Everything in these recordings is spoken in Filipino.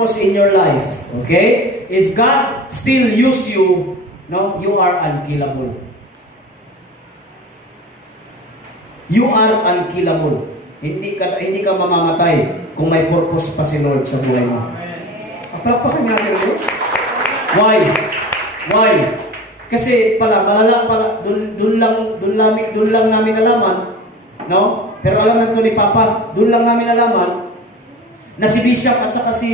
in your life, okay? If God still use you, no, you are unkillable. You are unkillable. Hindi ka mamamatay kung may purpose pa si Lord sa buhay mo. Palakpakan natin ito. Why? Kasi malala pala, dun lang namin nalaman, no? Pero alam na ito ni Papa, dun lang namin nalaman na si Bishop at saka si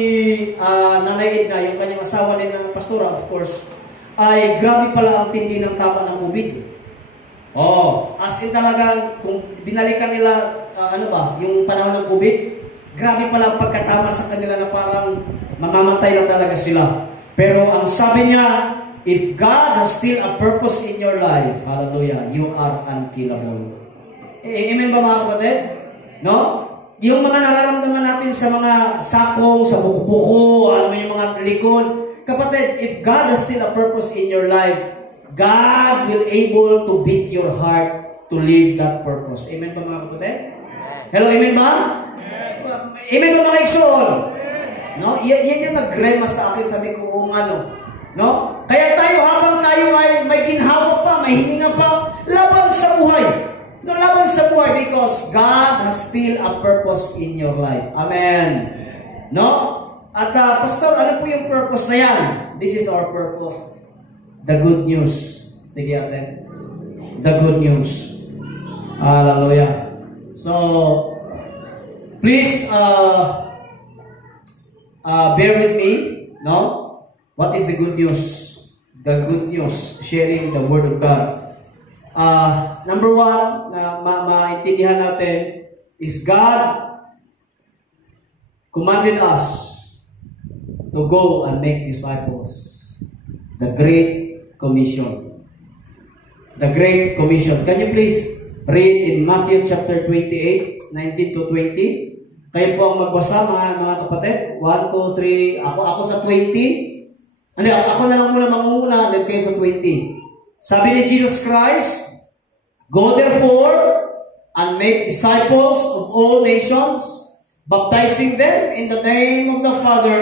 Nanay Edna, yung kanyang asawa din ng pastora, of course, ay grabe pala ang tindi ng tama ng COVID. As in talagang, kung binalikan nila, yung panahon ng COVID, grabe pala ang pagkatama sa kanila na parang mamamatay na talaga sila. Pero ang sabi niya, if God has still a purpose in your life, hallelujah, you are unkillable. Amen ba mga kapatid? No? Yung mga nararamdaman natin sa mga sakong, sa buko-buko, yung mga likod. Kapatid, if God has still a purpose in your life, God will able to beat your heart to live that purpose. Amen ba mga kapatid? Hello, amen ba? Amen ba mga ikson? No? Yan yung nagrema sa akin, sabi ko, no? Kaya tayo, habang tayo may ginhawa pa, may hininga pa, laban sa buhay. No, laban sa buhay because God has still a purpose in your life. Amen. No? At Pastor, ano po yung purpose na yan? This is our purpose. The good news. Sige ate. The good news. Hallelujah. So, please bear with me. No? What is the good news? The good news. Sharing the Word of God. Number one, na maintindihan natin, is God commanded us to go and make disciples. The Great Commission. The Great Commission. Can you please read in Matthew chapter 28, 19 to 20? Kayo po ang magbasa, mga kapatid. 1, 2, 3. Ako sa 20. Ako na lang muna mangunguna, then kayo sa 20. Sabi ni Jesus Christ, go therefore and make disciples of all nations, baptizing them in the name of the Father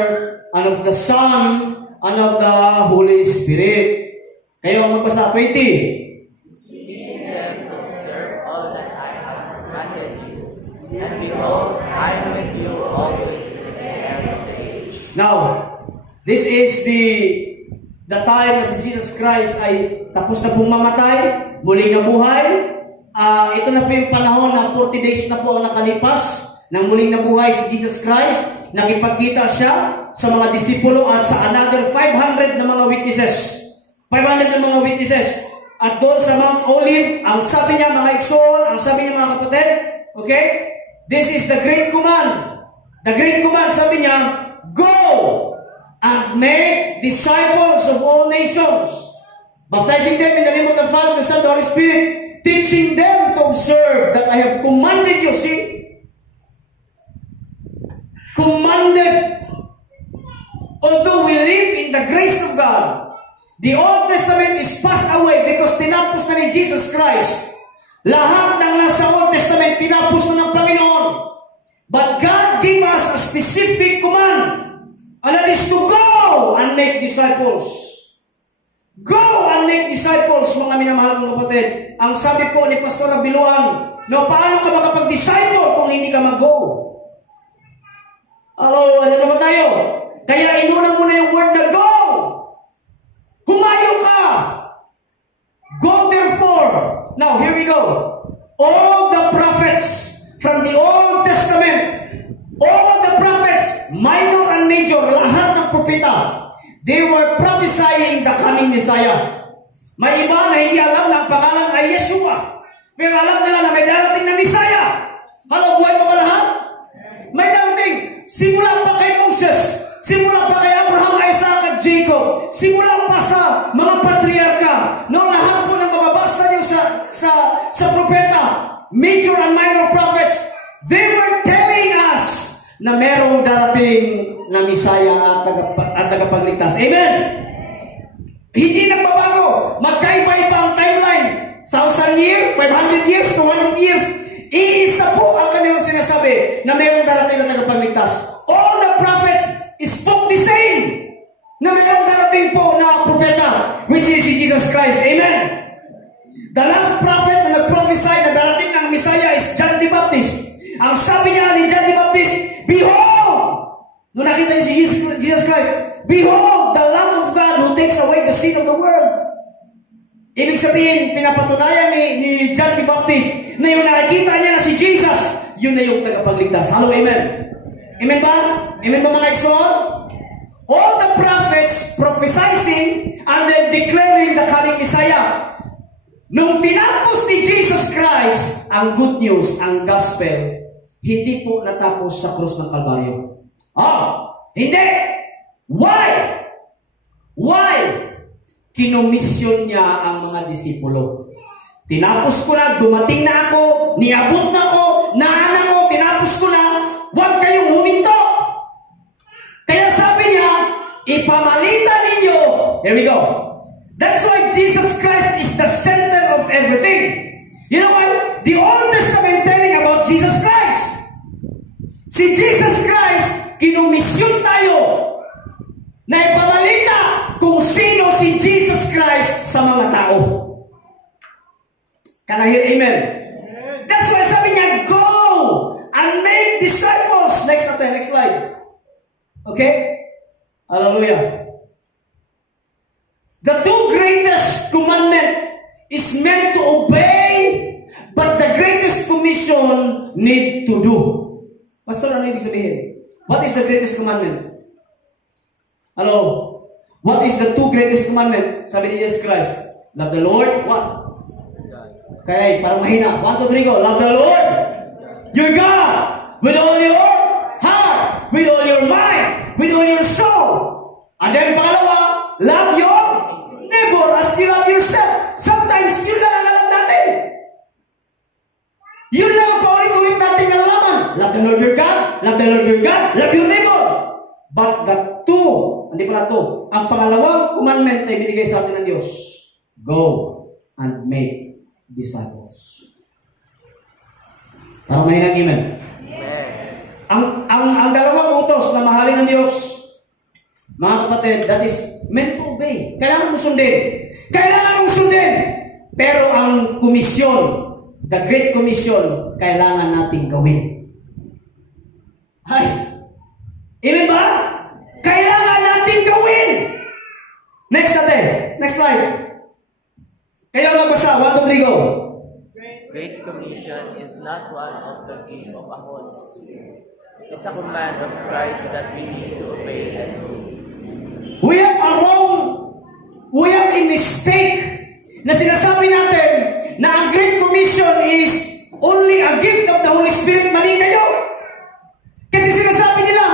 and of the Son and of the Holy Spirit. Kayo ang magbasa, 20. Teaching them to observe all that I have commanded you, and behold, I am with you always to the end of the age. Now, this is the time na si Jesus Christ ay tapos na pong mamatay, muling nabuhay. Ito na po yung panahon na 40 days na po ang nakalipas nang muling nabuhay si Jesus Christ. Nakipagkita siya sa mga disipulo at sa another 500 na mga witnesses. 500 na mga witnesses. At doon sa Mount Olive, ang sabi niya mga ikson, ang sabi niya mga kapatid, okay? This is the great command. The great command, sabi niya, go and make disciples of all nations, baptizing them in the name of the Father, the Son, and the Holy Spirit, teaching them to observe that I have commanded you. See? Commanded. Although we live in the grace of God, the Old Testament is passed away because tinapos na ni Jesus Christ. Lahat ng nasa Old Testament, tinapos na ng Panginoon. But God gave us a specific command. And that is to go and make disciples. Go and make disciples, mga minamahal kong kapatid. Ang sabi po ni Pastor Biluan, no, paano ka makapag-disciple kung hindi ka mag-go? Hello, ano ba tayo? Kaya inuna mo na yung word na go. Humayo ka. Go therefore. Now, here we go. All the prophets from the Old Testament, all the prophets, minor and major, lahat ng propeta, they were prophesying the coming Messiah. May iba na hindi alam na ang pangalan ay Yeshua, pero alam nila na may darating na Messiah. Halo, buhay pa ba lahat? May darating. Simula pa kay Moses, simula pa kay Abraham, Isaac at Jacob, simula pa sa mga patriarka, no, lahat po ng mababasa niyo sa propeta, major and minor prophets, they were telling us na merong darating na Misaya at tagapagligtas. Amen? Hindi nagbabago. Magkaiba-iba ang timeline. 1,000 years, 500 years, 200 years. Iisa po ang kanilang sinasabi na merong darating na tagapagligtas. All the prophets spoke Christ. Amen! The last prophet na nag-prophesy na darating ng Messiah is John the Baptist. Ang sabi niya ni John the Baptist, behold! Nung nakita niya si Jesus Christ, behold, the Lamb of God who takes away the sin of the world. Ibig sabihin, pinapatunayan ni John the Baptist na yung nakikita niya na si Jesus, yun na yung tagapagligtas. Hello, amen? Amen ba? Amen ba mga igsoon? All the prophets prophesying and then declaring the coming Messiah. Nung tinapos ni Jesus Christ ang good news, ang gospel, hindi po natapos sa krus ng Kalbaryo. Hindi! Why? Why? Kinomisyon niya ang mga disipulo. Tinapos ko na, dumating na ako, niabot na ako, naanak ko, tinapos ko na, huwag kayong huminto. Kaya sabi niya, ipamalitan ninyo. Here we go. That's why Jesus Christ is the center of everything. You know what? The Old Testament telling about Jesus Christ. Si Jesus Christ, kinumisyon tayo na ipamalita kung sino si Jesus Christ sa mga tao. Can I hear amen? That's why sabi niya, go and make disciples. Next slide. Okay? Hallelujah. The two greatest commandment is meant to obey, but the greatest commission need to do. Pastor, ano ibig sabihin? What is the greatest commandment? Hello? What is the two greatest commandment? Sabi ni Jesus Christ. Love the Lord. What? Okay, parang mahina. 1, 2, 3, go. Love the Lord, your God, with all your heart, with all your mind, with all your soul. And then pangalawa, love your neighbor as you love yourself. Sometimes yun lang ang alam natin. Yun lang ang paulit-ulit natin nalalaman. Love the Lord your God, love the Lord your God, love your neighbor. But the two, hindi pala to, ang pangalawang commandment na ibinigay sa atin ng Diyos, go and make disciples. Parang mahinang amen. Ang dalawang utos na mahalin ng Diyos, mga kapatid, that is meant to obey. Kailangan mo sundin. Kailangan mong sundin. Pero ang komisyon, the Great Commission, kailangan nating gawin. Hay! Amen ba? Kailangan nating gawin. Next natin. Next slide. Kaya magbasa. 1, 2, 3, go. Great Commission is not one of the gift of a Holy Spirit. It's a command of Christ that we need to obey and do. We have a mistake na sinasabi natin na ang Great Commission is only a gift of the Holy Spirit. Mali kayo. Kasi sinasabi nila,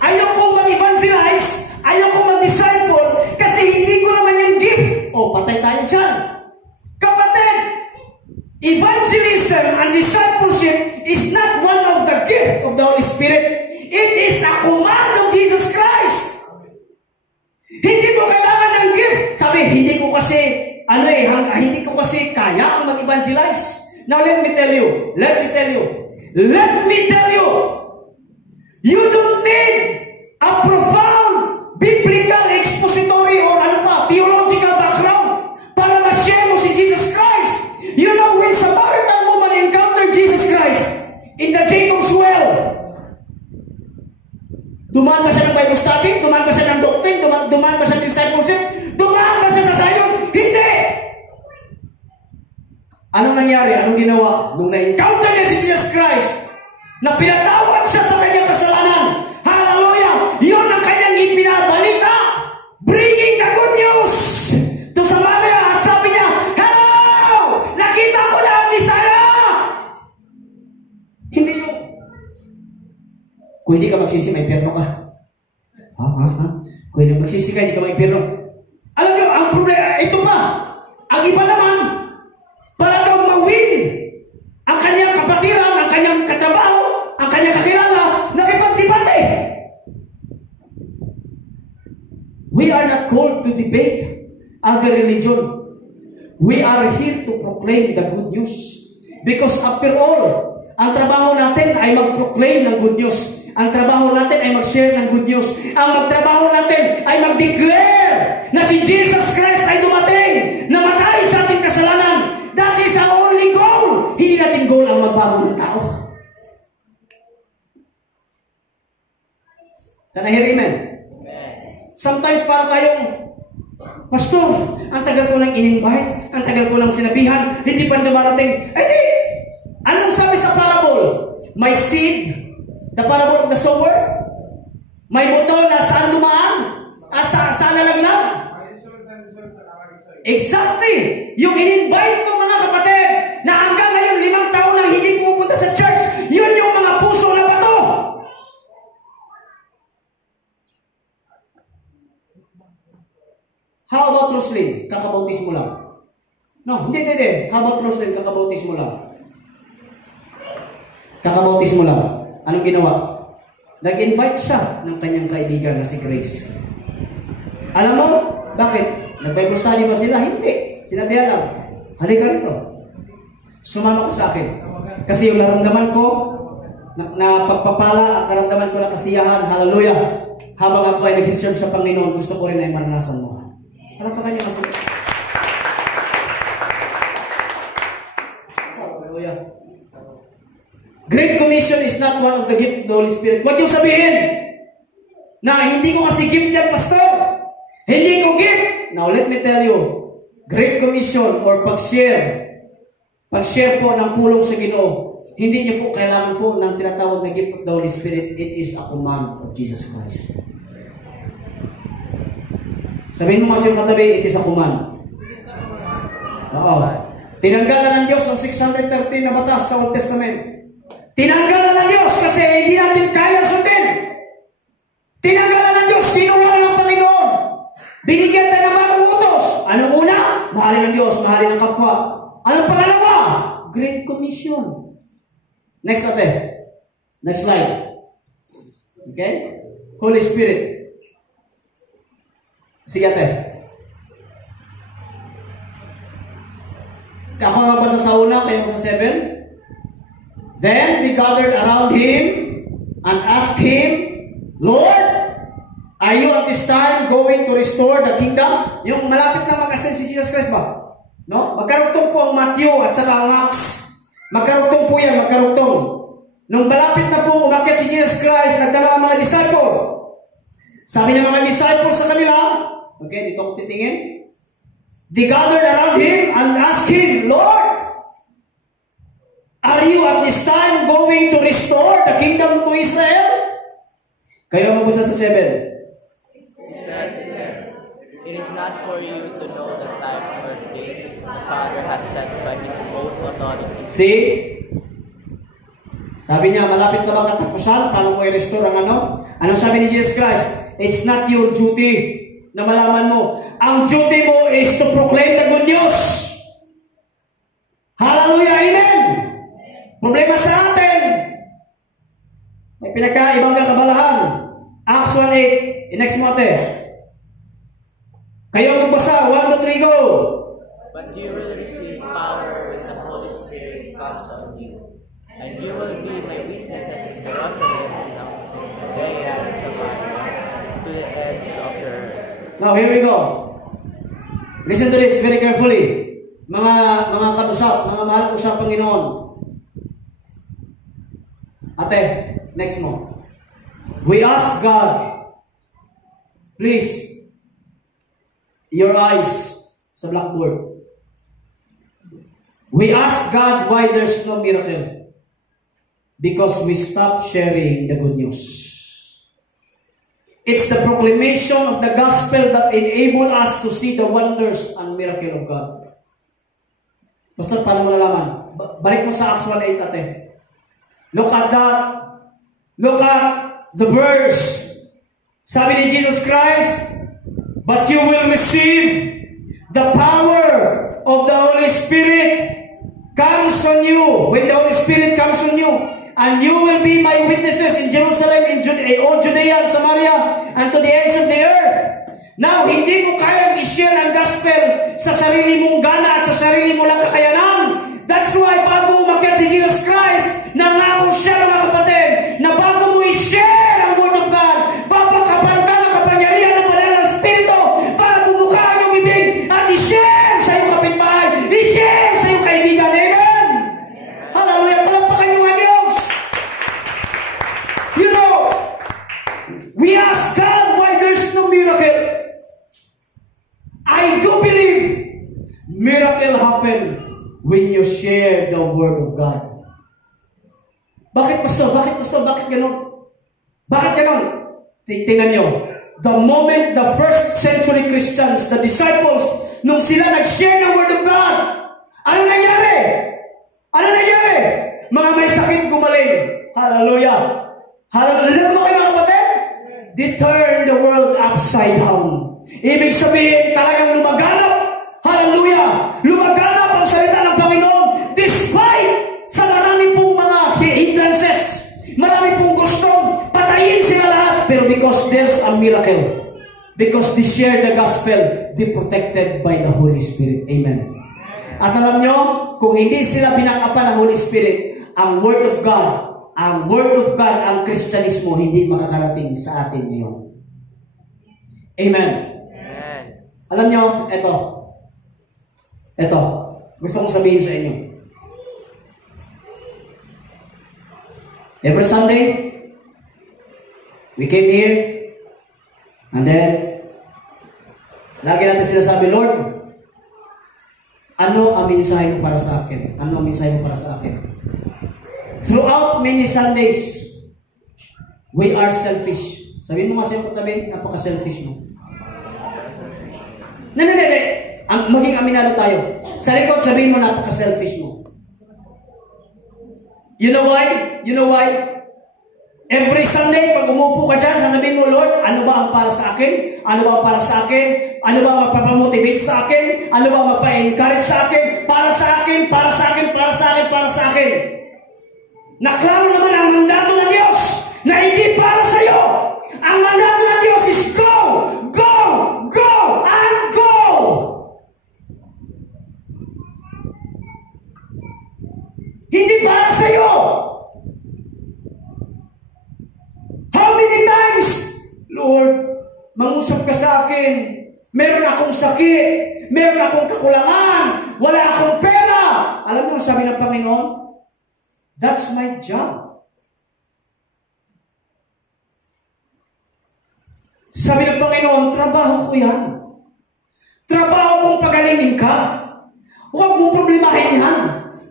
ayaw kong mag-evangelize, ayaw kong mag-disciple, kasi hindi ko naman yung gift. Patay tayo dyan. Kapatid, evangelism and discipleship is not one of the gift of the Holy Spirit. It is a command of Jesus Christ. Hindi mo kailangan ng gift. Sabi, hindi ko kasi kaya ang mag-evangelize. Now let me tell you, you don't need a profound biblical expository or theological background para ma-share mo si Jesus Christ. You know, when Samaritan woman encountered Jesus Christ in the Jacob's well, dumaan ba siya ng Bible study? Dumaan ba siya ng doctrine? Dumaan ba siya ng discipleship? Dumaan ba siya sa sayon? Hindi! Anong nangyari? Anong ginawa? Nung na-encounter niya si Jesus Christ, na pinatawad siya sa kanyang kasalanan. Hallelujah! Yun ang kanyang ipinabalita. Bringing the good news to Samaria. At sabi niya, hello! Nakita ko na ang Messiah! Hindi yung, kung hindi ka magsisi, may perno ka. Kung hindi ka magsisi ka, hindi ka may perno. Alam niyo, ang problema, ito pa. Ang iba naman, para daw ma-win ang kanyang kapatiran, ang kanyang katrabaho, ang kanyang kakilala, nakipagdebate. We are not called to debate other religion. We are here to proclaim the good news. Because after all, ang trabaho natin ay mag-proclaim ng good news. Ang trabaho natin ay mag-share ng good news. Ang magtrabaho natin ay mag-declare na si Jesus Christ ay dumating, na Can I hear amen? Amen. Sometimes para tayong, Pastor, ang tagal ko nang in-invite, ang tagal ko nang sinabihan, hindi pa dumarating. Eh di, anong sabi sa parable? May seed, the parable of the sower. May buto na saan dumaan? Saan nalaglag? Exactly! Yung in-invite mo mga kapatid, na hanggang ngayon 5 taon nang hindi pumupunta sa church, yun yung mga puso na bato. How about Roslyn? Kakabautis mo lang. No, hindi. How about Roslyn? Kakabautis mo lang. Kakabautis mo lang. Anong ginawa? Nag-invite siya ng kanyang kaibigan na si Grace. Alam mo, bakit? Nag-Bible study ba sila? Hindi. Sinabihan lang, halika rito. Sumama ka sa akin. Kasi yung naramdaman ko, na pagpapala at naramdaman ko na kasiyahan, hallelujah, habang ako ay nagsiserve sa Panginoon, gusto ko rin ay maranasan mo. Ano pa kanya masabi? Hallelujah. Great Commission is not one of the gift of the Holy Spirit. Huwag yung sabihin na hindi ko kasi gift yan, Pastor. Hindi ko gift. Now, let me tell you, Great Commission or pag-share po ng pulong sa Ginoo, hindi niyo po kailangan po ng tinatawag na gift of the Holy Spirit. It is a command of Jesus Christ. Sabihin mo kasi yung katabi, it is a command. Oo. Tinanggal na ng Diyos ang 613 na batas sa Old Testament. Tinanggal na ng Diyos kasi hindi natin kaya sundin. Tinanggal na ng Diyos, kinuha ng Panginoon. Binigyan tayo ng bagong utos. Anong una? Mahalin ng Diyos, mahalin ng kapwa. Anong pangalawa? Great Commission. Next ate. Next slide. Okay? Holy Spirit. Sige ate. Ako magbasa sa una, kayo sa 7. Then they gathered around him and asked him, Lord, are you at this time going to restore the kingdom? Yung malapit na mag-ascend si Jesus Christ ba? No? Magkarugtong po ang Matthew at saka ang Acts. Magkarugtong po yan, magkarugtong. Nung malapit na po umakyat si Jesus Christ, nagdala ang mga disciple. Sabi ng mga disciple sa kanila, okay, dito ako titingin. They gathered around him and asked him, Lord, are you at this time going to restore the kingdom to Israel? Kayo magbasa sa 7. It is not for you to know the times or days the Father has set by His own authority. See? Sabi niya, malapit na ba katapusan? Paano mo i-restore ang ano? Anong sabi ni Jesus Christ? It's not your duty na malaman mo. Ang duty mo is to proclaim the good news. Hallelujah, amen! Problema sa atin. May pinaka-ibang kakabalahan. Acts 1:8. Next mo ate. Kayo magbasa. 1, 2, 3, go! But you will receive power when the Holy Spirit comes on you. And you will be my witnesses in Jerusalem, Judea, and Samaria, to the ends of the earth. Now, here we go. Listen to this very carefully. Mga katusap, mga mahal ko sa Panginoon. Ate, next mo. We ask God, please, your eyes sa blackboard. We ask God why there's no miracle. Because we stop sharing the good news. It's the proclamation of the gospel that enable us to see the wonders and miracle of God. Pastor, paano mo nalaman? Balik mo sa Acts 1:8 ate. Look at that. Look at the verse. Sabi ni Jesus Christ, but you will receive the power of the Holy Spirit comes on you. When the Holy Spirit comes on you, and you will be my witnesses in Jerusalem, in Judea and Samaria, and to the ends of the earth. Now, hindi mo kayang i-share ang gospel sa sarili mong gana at sa sarili mo lang kakayanan. That's why bago umakyat si Jesus Christ, nangako siya mga kapatid, na bago mo i-share ang Word of God, papakapan ka ng kapangyarihan ng Banal na Espiritu para bumuka ang iyong bibig at i-share sa iyong kapitbahay, i-share sa iyong kaibigan. Amen? Hallelujah! Palampakan niyo ang Diyos! You know, we ask when you share the Word of God. Bakit, Pastor? Bakit, Pastor? Bakit ganun? Bakit ganun? Tingnan nyo. The moment the first century Christians, the disciples, nung sila nag-share ng Word of God, ano nangyari? Ano nangyari? Mga may sakit gumaling. Hallelujah. Hallelujah. Nandiyan mo kayo mga kapatid? They turn the world upside down. Ibig sabihin, talagang lumaganap. Hallelujah. Lumaganap ang salita ng Panginoon despite sa marami pong mga hindrances. Marami pong gustong patayin sila lahat. Pero because there's a miracle. Because they share the gospel, they protected by the Holy Spirit. Amen. At alam nyo, kung hindi sila binakapan ng Holy Spirit, ang Word of God, ang Kristyanismo, hindi makakarating sa atin ngayon. Amen. Amen. Alam nyo, eto, gusto kong sabihin sa inyo. Every Sunday, we came here, and then, lagi natin sinasabi, Lord, ano ang mensahe mo para sa akin? Ano ang mensahe mo para sa akin? Throughout many Sundays, we are selfish. Sabihin mo nga sa'yo katabi, napaka-selfish mo. Hindi. Maging aminado tayo. Sa likod, sabihin mo, napaka-selfish mo. You know why? You know why? Every Sunday, pag umupo ka dyan, sasabihin mo, Lord, ano ba ang para sa akin? Ano ba ang para sa akin? Ano ba ang mapapamotivate sa akin? Ano ba ang mapa-encourage sa akin? Para sa akin, para sa akin, para sa akin, para sa akin. Naklaro naman ang mandato ng Diyos na hindi para sa iyo. Ang mandato ng Diyos is go, go, go, and go. Hindi para sa iyo. How many times, Lord, mangusap ka sa akin. Meron akong sakit. Meron akong kakulangan. Wala akong pera. Alam mo, sabi ng Panginoon, that's my job. Sabi ng Panginoon, trabaho ko yan. Trabaho kong pagalingin ka. Huwag mong problemahin yan.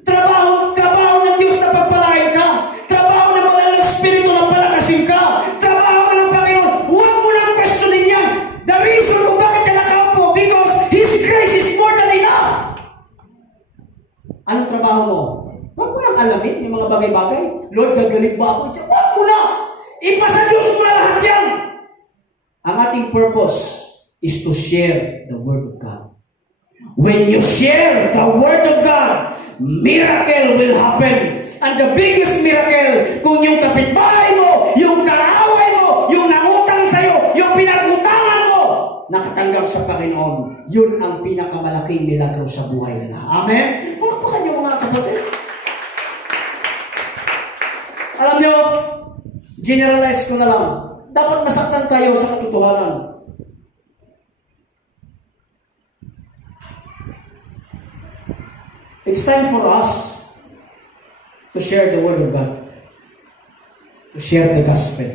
Trabaho ng Diyos na pagpalain ka. Trabaho ng Banal na Espiritu na palakasin ka. Trabaho ng Panginoon. Huwag mo lang questionin yan. The reason kung bakit ka nakaupo, because His grace is more than enough. Anong trabaho mo? Huwag mo nang alamin yung mga bagay-bagay. Lord, gagaling ba ako? Huwag mo na! Ipasa Diyos mo na lahat yan! Ang ating purpose is to share the Word of God. When you share the Word of God, miracle will happen. And the biggest miracle, kung yung kapitbahay mo, yung kaaway mo, yung nangutang sa'yo, yung pinagutangan mo, nakatanggap sa Panginoon, yun ang pinakamalaking milagro sa buhay nila. Amen? Palakpakan niyo mga kapatid. Alam nyo, generalize ko na lang. Dapat masaktan tayo sa katotohanan. It's time for us to share the Word of God. To share the gospel.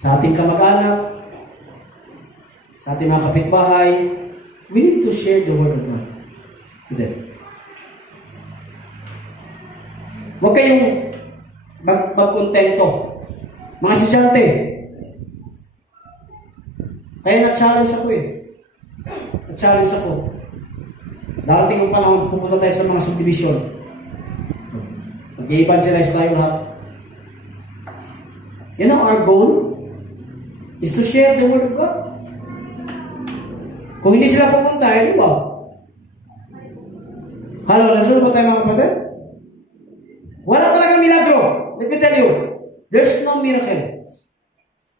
Sa ating kamag-anak, sa ating mga kapitbahay, we need to share the Word of God to them. Huwag kayong magkontento. Mga estudyante, kaya na-challenge ako Na-challenge ako. Darating ang panahon, pupunta tayo sa mga subdivision. Mag-i-evangelize tayo lahat. You know, our goal is to share the Word of God. Kung hindi sila pupunta, di ba? Hello, nagsunod ba tayo mga kapatid? Wala talaga milagro. Let me tell you, there's no miracle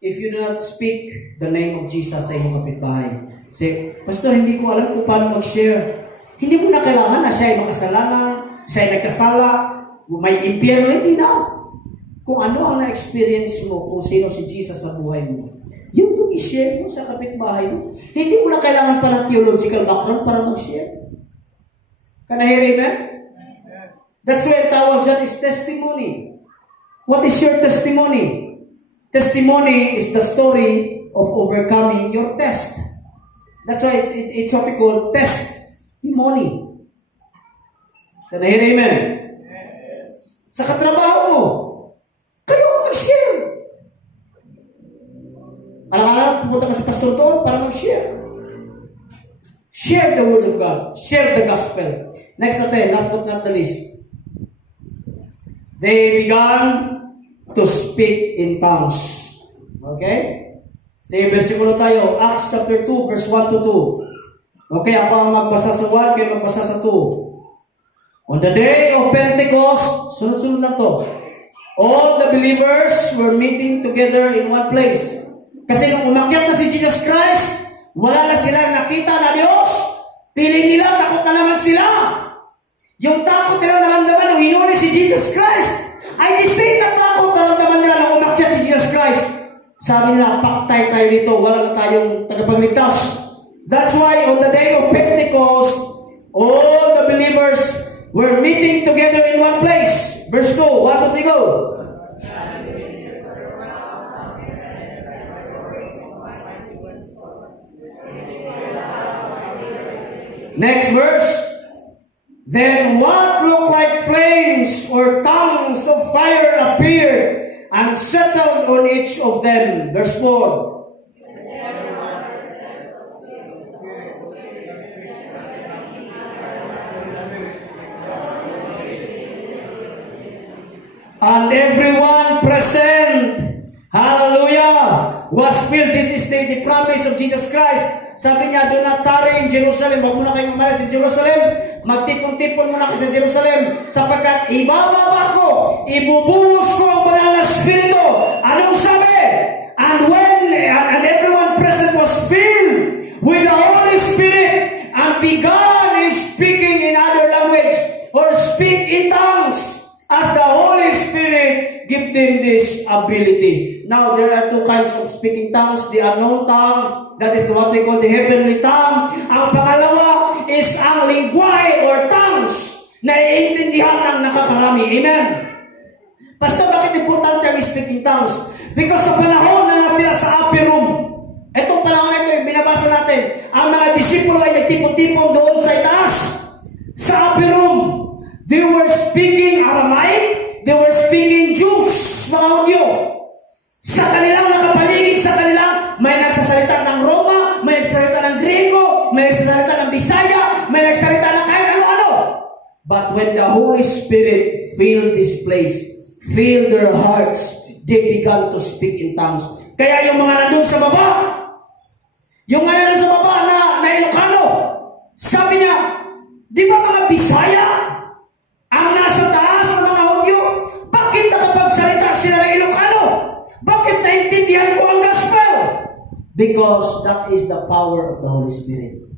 if you do not speak the name of Jesus sa iyong kapitbahay. Say, Pastor, hindi ko alam kung paano mag-share. Hindi mo na kailangan na siya ay makasalanan, siya ay nagkasala, may impyerno, hindi na. Kung ano ang na-experience mo, kung sino si Jesus sa buhay mo, yun yung i-share mo sa kapitbahay mo. Hindi mo na kailangan pa ng theological background para mag-share. Can I hear amen? That's why tawag dyan is testimony. What is your testimony? Testimony is the story of overcoming your test. That's why it's what we call testimony. Can I hear amen? Sa katrabaho mo, kayo mag-share. Alang-alang, pumunta ka sa pastor doon para mag-share. Share the word of God. Share the gospel. Next natin, last but not the least. They began to speak in tongues. Okay? Sige, versikulo tayo. Acts chapter 2, verse 1 to 2. Okay, ako ang magbasa sa 1, kayo magbasa sa 2. On the day of Pentecost, sunod-sunod na to, all the believers were meeting together in one place. Kasi nung umakyat na si Jesus Christ, wala na silang nakita na Diyos. Piling nila, takot na naman sila. Yung takot nila naramdaman nung hinuli si Jesus Christ, ay the same na takot naramdaman nila nung umakyat si Jesus Christ. Sabi nila, paktay tayo dito, wala na tayong tagapagligtas. That's why on the day of Pentecost, all the believers were meeting together in one place. Verse 2, 1 to 3, go. Next verse. Then what looked like flames or tongues of fire appeared and settled on each of them. Verse 4. And everyone present, hallelujah, was filled. This is the promise of Jesus Christ. Sabi niya, do not tarry in Jerusalem. Wag muna kayong umalis in Jerusalem. Magtipon-tipon muna kayo sa Jerusalem. Sapagkat ibababa ko, ibubuhos ko ang banal na Espiritu. Anong sabi? And everyone present was filled with the Holy Spirit and began speaking in other language or speak in tongues. As the Holy Spirit give them this ability. Now, there are two kinds of speaking tongues. The unknown tongue, that is what we call the heavenly tongue. Ang pangalawa is ang lingwahe or tongues na iintindihan ng nakakarami. Amen? Pastor, bakit importante ang speaking tongues? Because sa panahon na sila sa upper room, itong panahon na ito, yung binabasa natin, ang mga disipulo ay nagtipon-tipon doon sa itaas, sa upper room. They were speaking Aramaic. They were speaking Jews, mga Hudyo. Sa kanilang nakapaligid, sa kanilang may nagsasalita ng Roma, may nagsasalita ng Grego, may nagsasalita ng Bisaya, may nagsasalita ng kahit ano-ano. But when the Holy Spirit filled this place, filled their hearts, they began to speak in tongues. Kaya yung mga nandun sa baba, na Ilocano, sabi niya, di ba mga Bisaya ang nasa taas ng mga Hudyo? Bakit nakapagsalita sila ng Ilocano? Bakit naintindihan ko ang gospel? Because that is the power of the Holy Spirit.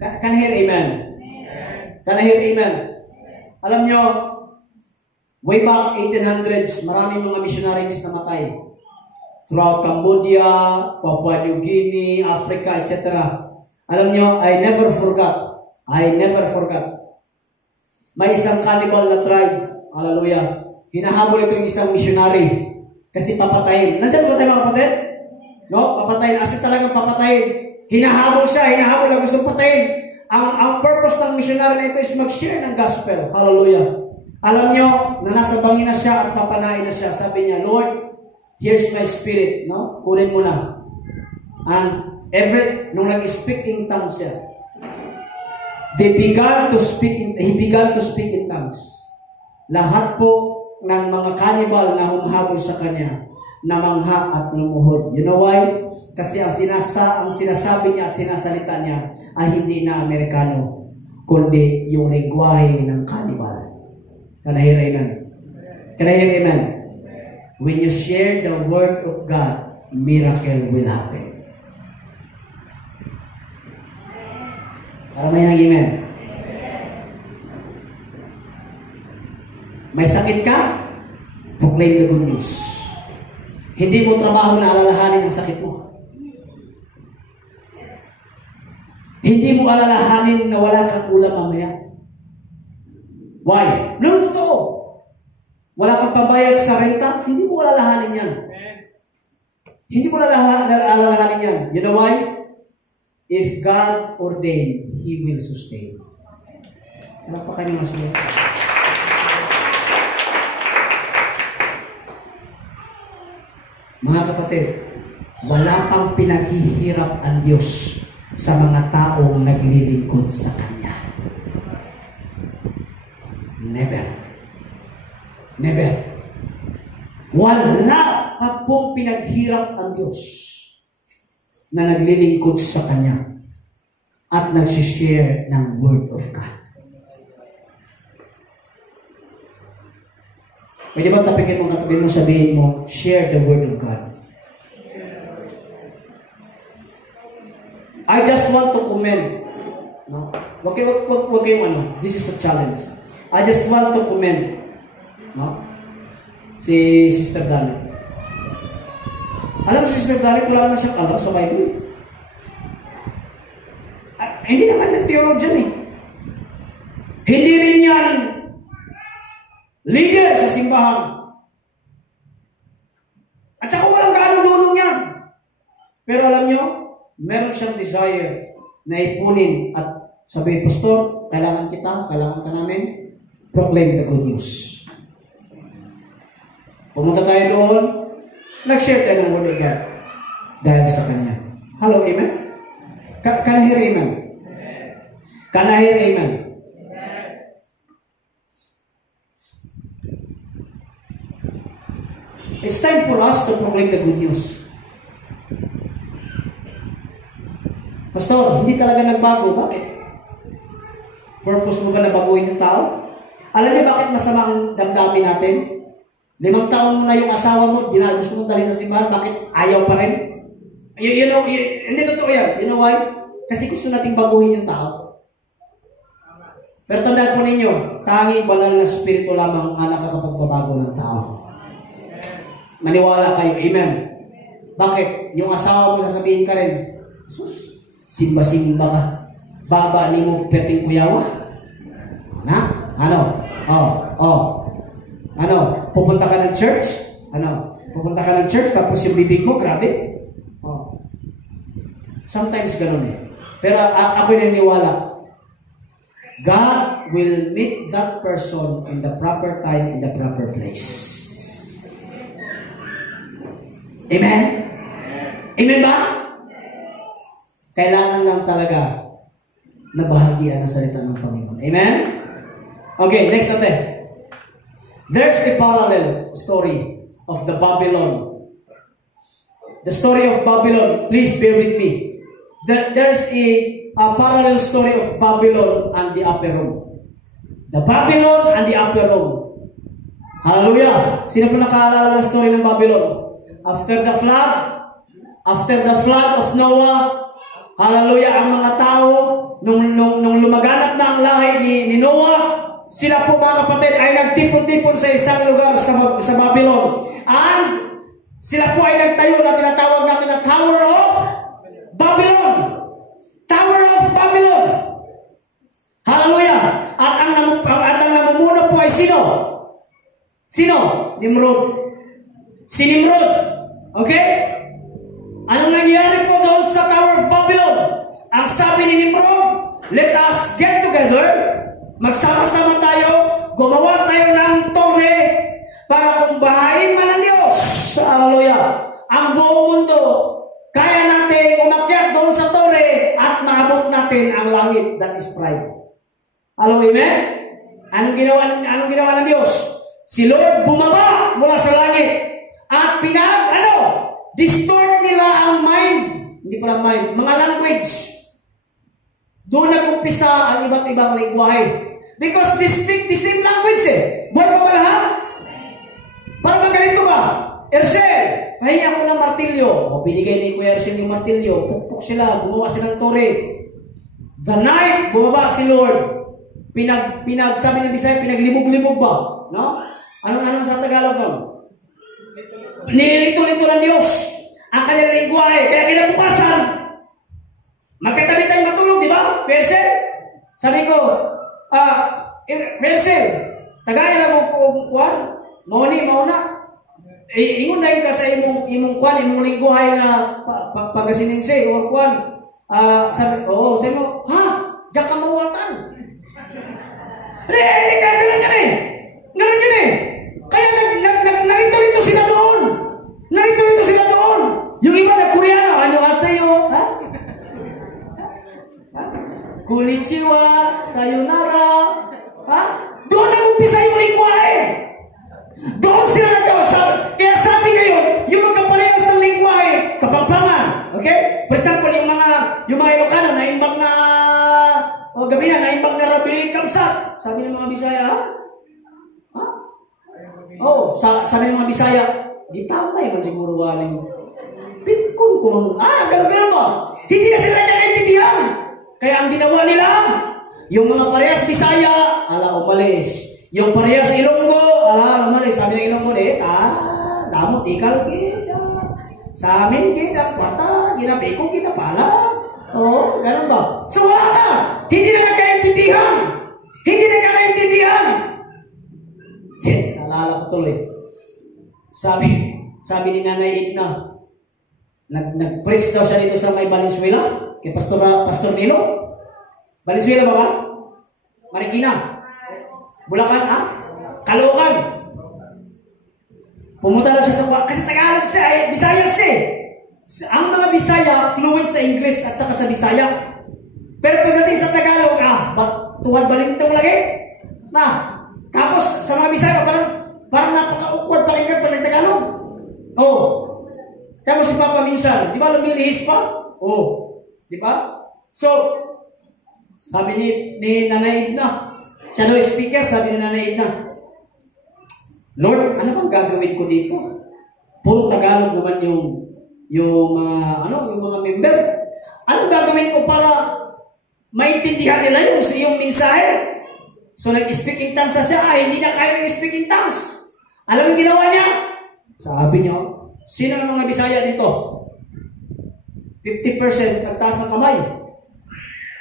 Can I hear amen? Can I hear amen? Alam nyo, way back 1800s, maraming mga missionaries namatay. Throughout Cambodia, Papua New Guinea, Africa, etc. Alam nyo, I never forgot. May isang cannibal na tribe. Hallelujah. Hinahabol ito yung isang missionary. Kasi papatayin. Nandiyan ba tayo mga kapatid? No? Papatayin. As in talagang papatayin. Hinahabol siya. Hinahabol na gusto patayin. Ang purpose ng missionary na ito is mag-share ng gospel. Hallelujah. Alam nyo, na nasa bangin na siya at papanain na siya. Sabi niya, Lord, here's my spirit. No? Kunin mo na. And nung nag-speak in tongues siya, he began to speak in tongues. Lahat po ng mga cannibal na humahabol sa kanya, namangha at lumuhod. You know why? Kasi ang sinasabi niya at sinasalita niya ay hindi na Amerikano, kundi yung lengguwahe ng cannibal. Can I hear amen? Can I hear amen? When you share the word of God, miracle will happen. Para may nag-amen. May sakit ka? Proclaim the good news. Hindi mo trabaho na alalahanin ang sakit mo. Hindi mo alalahanin na wala kang ulam mamaya. Why? No, totoo. wala kang pambayad sa renta, hindi mo alalahanin yan. Hindi mo alalahanin yan. You know why? If God ordained, He will sustain. Palapakan niyo mas yan. Mga kapatid, wala pang pinaghihirap ang Diyos sa mga taong naglilingkod sa Kanya. Never. Never. Wala pa pong pinaghirap ang Diyos na naglilingkod sa Kanya at nagsishare ng Word of God. Pwede ba tapikin mo katabi mo, sabihin mo, share the Word of God. I just want to comment. No? Wag kayong ano. This is a challenge. I just want to comment. No? Si Sister Dani. Alam si Sister Dani, wala naman siyang alam sa Bible. Hindi naman nag-theologian eh. Hindi rin yan leader sa simbahan. At saka walang ganong-dunong yan. Pero alam nyo, meron siyang desire na ipunin at sabi, Pastor, kailangan ka namin, proclaim the good news. Pumunta tayo doon, nag-share tayo ng Word of God dahil sa Kanya. Hello, amen? Can I hear amen? Can I hear amen? It's time for us to proclaim the good news. Pastor, hindi talaga nagbago. Bakit? Purpose mo ba na baguhin yung tao? Alam niyo bakit masama ang damdamin natin? 5 taon mo na yung asawa mo, gusto mong dalhin sa simbahan, bakit ayaw pa rin? Hindi totoo yan. You know why? Kasi gusto nating baguhin yung tao. Pero tandaan po ninyo, tanging banal na spirito lamang ang nakakapagbabago ng tao. Maniwala kayo. Amen. Bakit? Yung asawa mo sasabihin ka rin, sus, simba-simba ka. Baba ni mo perting kuyawa. Na? Ano? Ano? Pupunta ka ng church? Ano? Pupunta ka ng church tapos yung bibig mo, grabe. Sometimes ganun eh. Pero ako naniniwala, God will meet that person in the proper time, in the proper place. Amen? Amen ba? Kailangan lang talaga na bahagian ang salita ng Panginoon. Amen? Okay, next natin. There's a parallel story of the Babylon. The story of Babylon, please bear with me. There's a parallel story of Babylon and the upper room. The Babylon and the upper room. Hallelujah! Sino po nakaalala ng story ng Babylon? After the flood of Noah, hallelujah, ang mga tao, nung lumaganap na ang lahi ni Noah, sila po mga kapatid ay nagtipon-tipon sa isang lugar sa Babylon. And sila po ay nagtayo na tinatawag natin na Tower of Babylon. Tower of Babylon. Hallelujah. At ang namumuno po ay sino? Sino? Nimrod. Si Nimrod. Okay? Anong nangyari po doon sa Tower of Babylon? Ang sabi ni Nimrod, let us get together, magsama-sama tayo, gumawa tayo ng torre para kung bahain man ng Diyos. Hallelujah. Ang buong mundo, kaya natin umakyat doon sa torre at maabot natin ang langit. That is pride. Hello, amen? Anong ginawa ng Diyos? Si Lord bumaba mula sa langit at distort nila ang mind. Hindi pala mind, mga language. Doon nag-umpisa ang iba't ibang lingwahe. Because they speak the same language eh. Buhay pa ba lahat? Para magaling ba? Ersel, pahinga ko ng martilyo. O, binigay ni Kuya Ersel yung martilyo. Pukpuk sila, gumawa silang tore. The night, bumaba si Lord. Sabi ng Bisaya, pinaglibog-libog ba? No? Anong sa Tagalog nun? Nilito-lito ng Diyos ang kanyang lingwahe. Kaya kinabukasan, magkatabi tayo matulog, di ba? Persel? Sabi ko, Persel, tagayan na mo mauna. Ingon na ka sa imong kwan, imong lingguhay nga pagasiningse or kwan. Sabi mo, ha? Diyan ka mawatan. Hindi ka ganun yan eh. Ganun yan eh. Kaya narito-rito sila doon. Narito-rito sila doon. Yung iba na Koreano, annyeonghaseyo. Ha? Konnichiwa, sayonara. Ha? Doon nag-umpisa yung lingwahe. Doon sila nagkawasal. Kaya sabi ngayon, yung magkaparehas ng lingwahe, kapampangan. Okay? For example, yung mga Ilocano, naimbag na, o gabi na, naimbag na Rabi Kamsat. Sabi ng mga Bisaya, ha? Ha? Oo, sabi ng mga Bisaya, di tamay man siguro waling. Pitkon ko ganun ba? Hindi na sila nakaintindihan. Kaya ang ginawa nila, yung mga parehas Bisaya, umalis. Yung parehas Ilonggo, umalis. Sabi ng Ilonggo, damot ikal gina. Sa amin gina, kwarta, ginabi ko, ginapala. Oo, ganun ba? So wala na. Hindi na nagkaintindihan. Hindi na nagkaintindihan. Naalala ko tuloy. Sabi ni Nanay Edna, nag-preach daw siya dito sa may Valenzuela, kay Pastor Nilo. Valenzuela ba ba? Marikina. Bulacan, ha? Caloocan. Pumunta daw siya sa... Kasi Tagalog siya, Bisaya siya. Ang mga Bisaya, fluent sa English at saka sa Bisaya. Pero pagdating sa Tagalog, tuhan balintong lagi. Tapos sa mga Bisaya, parang napaka-awkward pakinggan pa ng Tagalog. Tapos si Papa minsan, di ba lumilihis pa? Di ba? So, sabi ni Nanay Edna, siya daw speaker, sabi ni Nanay Edna, Lord, ano bang gagawin ko dito? Puro Tagalog naman yung mga member. Ano gagawin ko para maintindihan nila yung mensahe? So nag-speak in tongues na siya, hindi na kaya ng-speak in tongues. Alam mo yung ginawa niya? Sabi niya, sino ang mga Bisaya dito? 50% nagtaas ng kamay.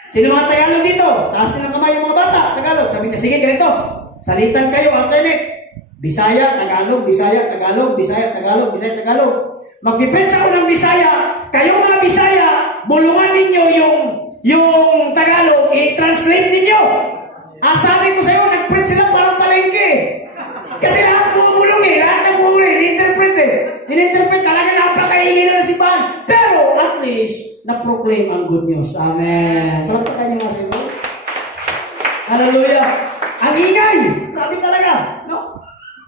Sino mga Tagalog dito? Taas din ng kamay yung mga bata. Tagalog. Sabi niya, sige, ganito. Salitan kayo, alternate. Bisaya, Tagalog, Bisaya, Tagalog, Bisaya, Tagalog, Bisaya, Tagalog. Magpipreach ako ng Bisaya. Kayo mga Bisaya, bulungan ninyo yung Tagalog, i-translate ninyo. Sabi ko sa'yo, nag-preach sila parang palengke. Kasi lahat bumulong lahat na bumulong in-interpret in-interpret talaga napakaingin na simbahan. Pero at least, na-proclaim ang good news. Amen. Palagpakan niyo mga siguro. Hallelujah. Ang ingay. Grabe talaga. No?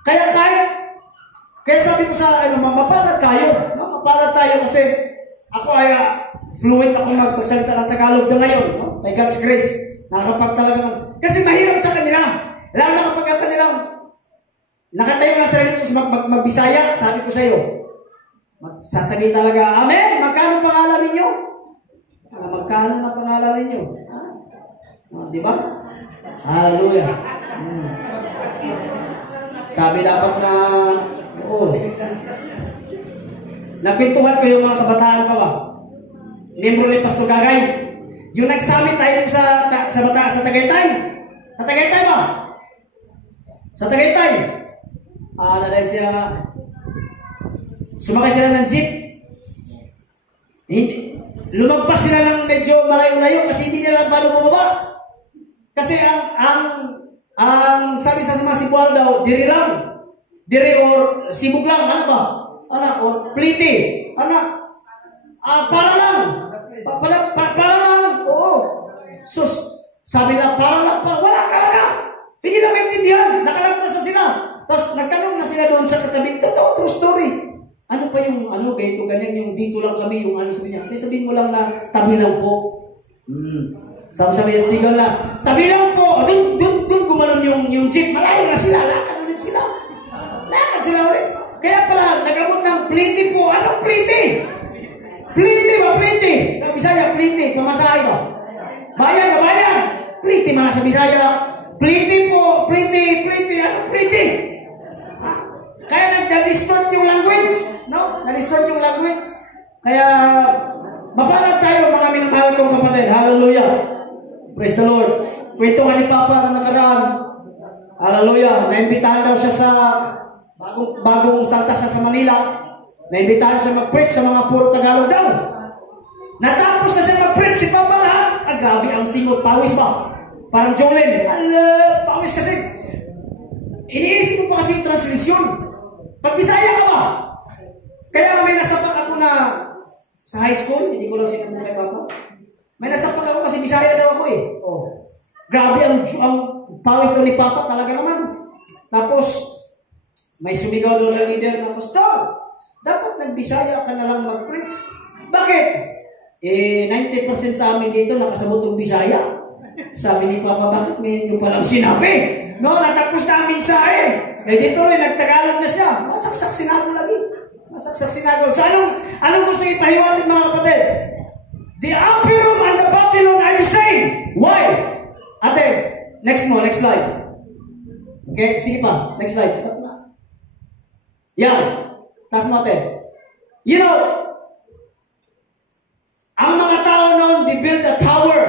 Kaya sabi ko sa, mapalad tayo. No? Mapalad tayo kasi ako ay fluent ako magpagsalita ng Tagalog na ngayon. No? By God's grace. Nakakapag talaga. Kasi mahirap sa kanila. Lalo na kapag ang kanilang nakatayo na sa rin magbisaya, sabi ko sa iyo, sasabihin talaga, Amen! Magkano pangalan ninyo? Magkano na pangalan ninyo? Di ba? Hallelujah. Sabi dapat na, napintuhan ko yung mga kabataan pa ba? Membro ni Pastor Gagay. Yung nagsamit tayo sa Tagaytay. Sa Tagaytay ba? Sa Tagaytay. Dahil siya, sumakay sila ng jeep. Lumagpas sila ng medyo malayo-layo kasi hindi nila paano bumaba. Kasi ang sabi sa mga Cebuano daw, diri lang. Diri or sibug lang, ano ba? Or pliti. Para lang. Para lang. Oo. Sus, sabi lang, para lang. Wala talaga. Hindi na maintindihan. Nakalagpas na sila. Tapos nagtanong na sila doon sa katabi. Totoo, true story. Ano pa yung, ganito, ganyan, yung dito lang kami, yung sabi niya. Kaya sabihin mo lang na, tabi lang po. Sabi at sigaw na, tabi lang po. Doon gumanon yung jeep. Malayo na sila. Lakad ulit sila. Lakad sila ulit. Kaya pala, nagabot ng pliti po. Anong pliti? Pliti ba? Pliti. Sa Bisaya, pliti. Pamasahe ba? Bayan ba? Bayan. Pliti mga sa Bisaya. Pliti po. Pliti. Anong pliti? Kaya nag-distort yung language. No? Na-distort yung language. Kaya, mapalad tayo mga minamahal kong kapatid. Hallelujah. Praise the Lord. Kwento nga ni Papa na nakaraan. Hallelujah. Naimbitahan daw siya sa bagong salta siya sa Manila, naimbitahan siya mag-preach sa mga puro Tagalog daw. Natapos na siya mag-preach, si Papa lahat. Grabe ang singot, pawis ba? Parang Jolene, pawis kasi. Iniisip mo pa kasi yung translasyon. Pag Bisaya ka ba? Kaya may nasapak ako na sa high school, hindi ko lang sinabi kay Papa. May nasapak ako kasi Bisaya daw ako eh. Oh. Grabe ang pawis daw ni Papa, talaga naman. Tapos, may sumigaw doon na leader na, Pastor, dapat nag-Bisaya ka na lang mag-preach. Bakit? 90% sa amin dito nakasabot ng Bisaya. Sabi ni Papa, bakit ngayon yung palang sinabi? No, natapos namin sa dito nagtagalog na siya. Masaksak sinagol lagi. Masaksak sinagol. So, anong gusto ipahiwatig mga kapatid? The upper room and the Babylon are the same. Why? Ate, next slide. Okay, sige pa. Next slide. Yan. Taas mo ate. You know, ang mga tao noon, they built a tower.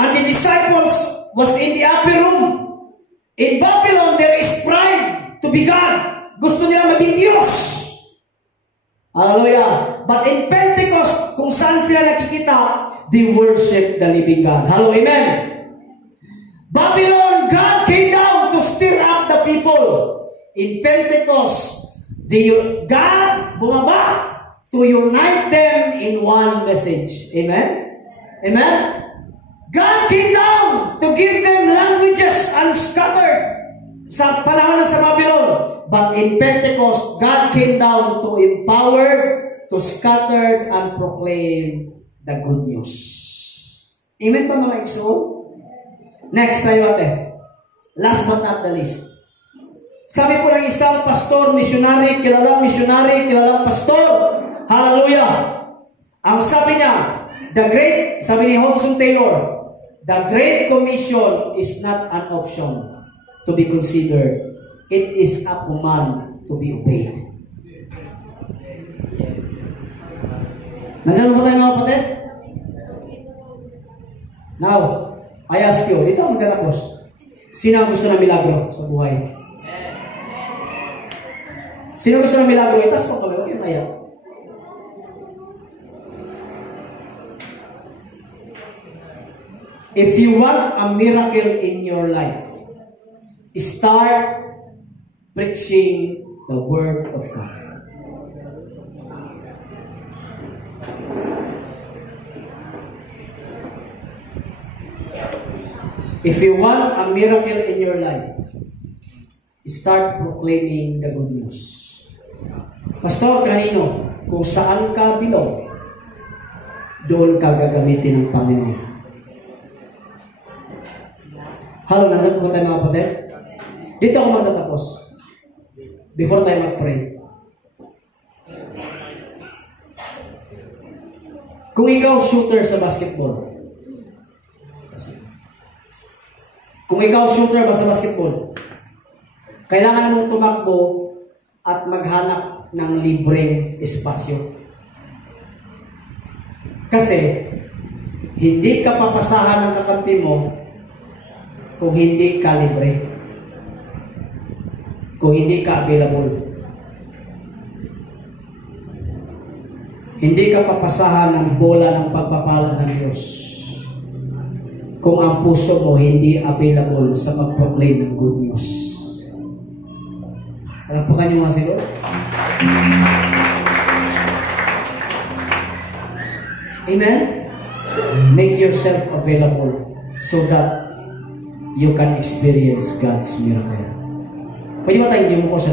And the disciples was in the upper room. In Babylon, there is pride to be God. Gusto nila maging Diyos. Hallelujah. But in Pentecost, kung saan sila nakikita, they worship the living God. Hello, amen. Babylon, God came down to stir up the people. In Pentecost, God bumaba to unite them in one message. Amen? Amen? God came down to give them languages unscattered sa panahon sa Babylon. But in Pentecost, God came down to empower, to scatter, and proclaim the good news. Amen pa mga igsoon? Next tayo ate. Last but not the least. Sabi po ng isang pastor, missionary, kilalang pastor. Hallelujah! Ang sabi niya, sabi ni Hudson Taylor, the Great Commission is not an option to be considered. It is a command to be obeyed. Nandiyan mo ba tayo mga kapatid? Now, I ask you, dito ang magtatapos. Sino ang gusto ng milagro sa buhay? Sino gusto ng milagro? Itas po kami, huwag yung maya. If you want a miracle in your life, start preaching the Word of God. If you want a miracle in your life, start proclaiming the good news. Pastor, kanino? Kung saan ka bilog, doon ka gagamitin ng Panginoon. Hello, nandiyan po tayo mga kapatid? Dito ako magtatapos. Before tayo mag-pray. Kung ikaw shooter sa basketball, kailangan mong tumakbo at maghanap ng libreng espasyo. Kasi, hindi ka papasahan ng kakampi mo kung hindi ka libre. Kung hindi ka available. Hindi ka papasahan ng bola ng pagpapala ng Diyos kung ang puso mo hindi available sa mag-proclaim ng good news. Alam po kanyo mga siguro? Amen? Make yourself available so that you can experience God's miracle. Pwede ba tayong giyon ko sa